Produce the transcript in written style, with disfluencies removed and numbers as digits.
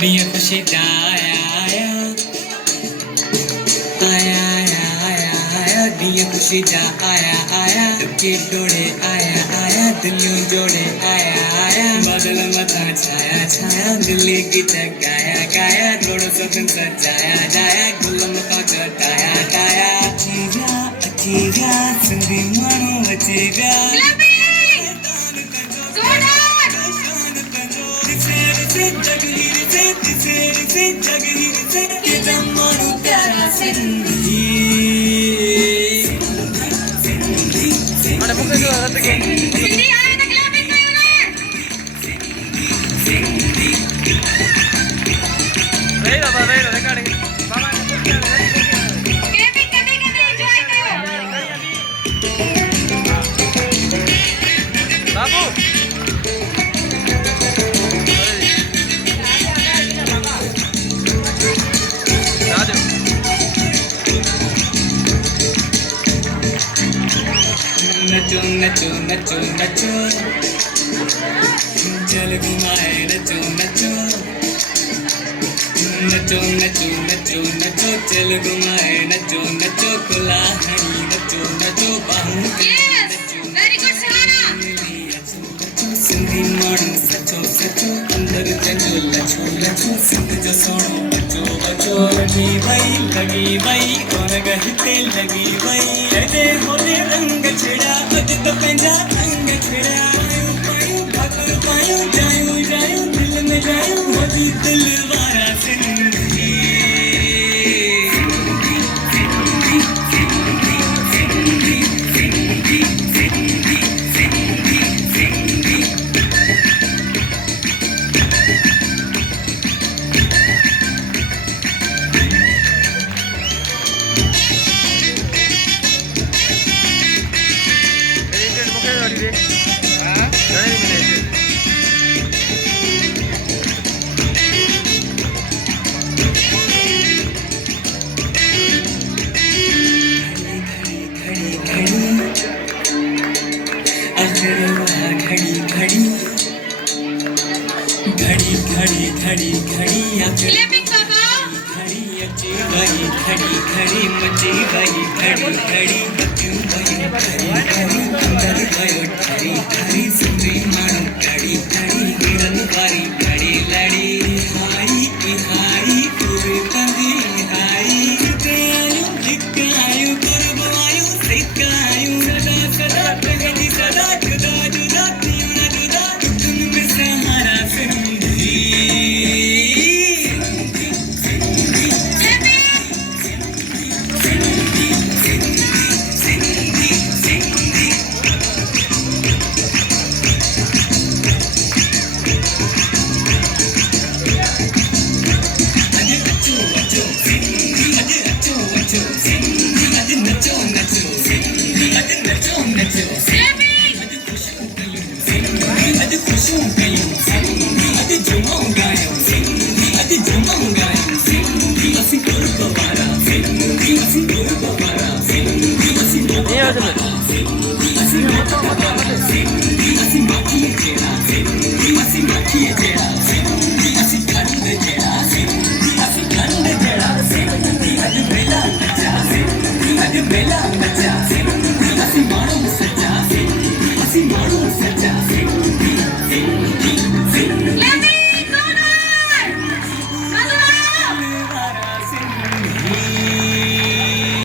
दिया खुशी दा आया आया आया आया आया आया दिया खुशी दा आया आया के डोड़े आया आया दिलियों जोड़े आया आया बादल मथा छाया छाया दिल्ली गीत गाया गाया रोड़ों से दिन सजाया जाया गुलम का गटाया गाया अचीरा सुंदरी मानो अचीरा नचो नचो नचो नचो चल घुमाए नचो नचो नचो नचो नचो नचो चल घुमाए नचो नचो खुला हनी नचो नचो बाहू वेरी गुड सहारा सिंधी माण्हू सचो सचो अंदर जंजो लछो लछो सिंध जो सोणो बचो बचो लगी वई और गहिते लगी वई अरे होले रंग छिड़ा अज तो पंहिंजा अंग छिड़ा पायूं ठाकुर पायूं जायूं दिल में जायूं होदी दिल वारा सिंधी घड़ी क्लैपिंग बाबा घड़ी अची वही घड़ी मची वही घड़ी बच्चू वही घड़ी अंदर गयो घड़ी सुंदरी मानो घड़ी हिरन वारी घड़ी लड़ी हाई पूरे कंदी हाई लिख आयु करब आयु सिक आयु सदा पहली सदा जुदा क्यों न जुदा तुम में सहारा सिंधी Iya, betul.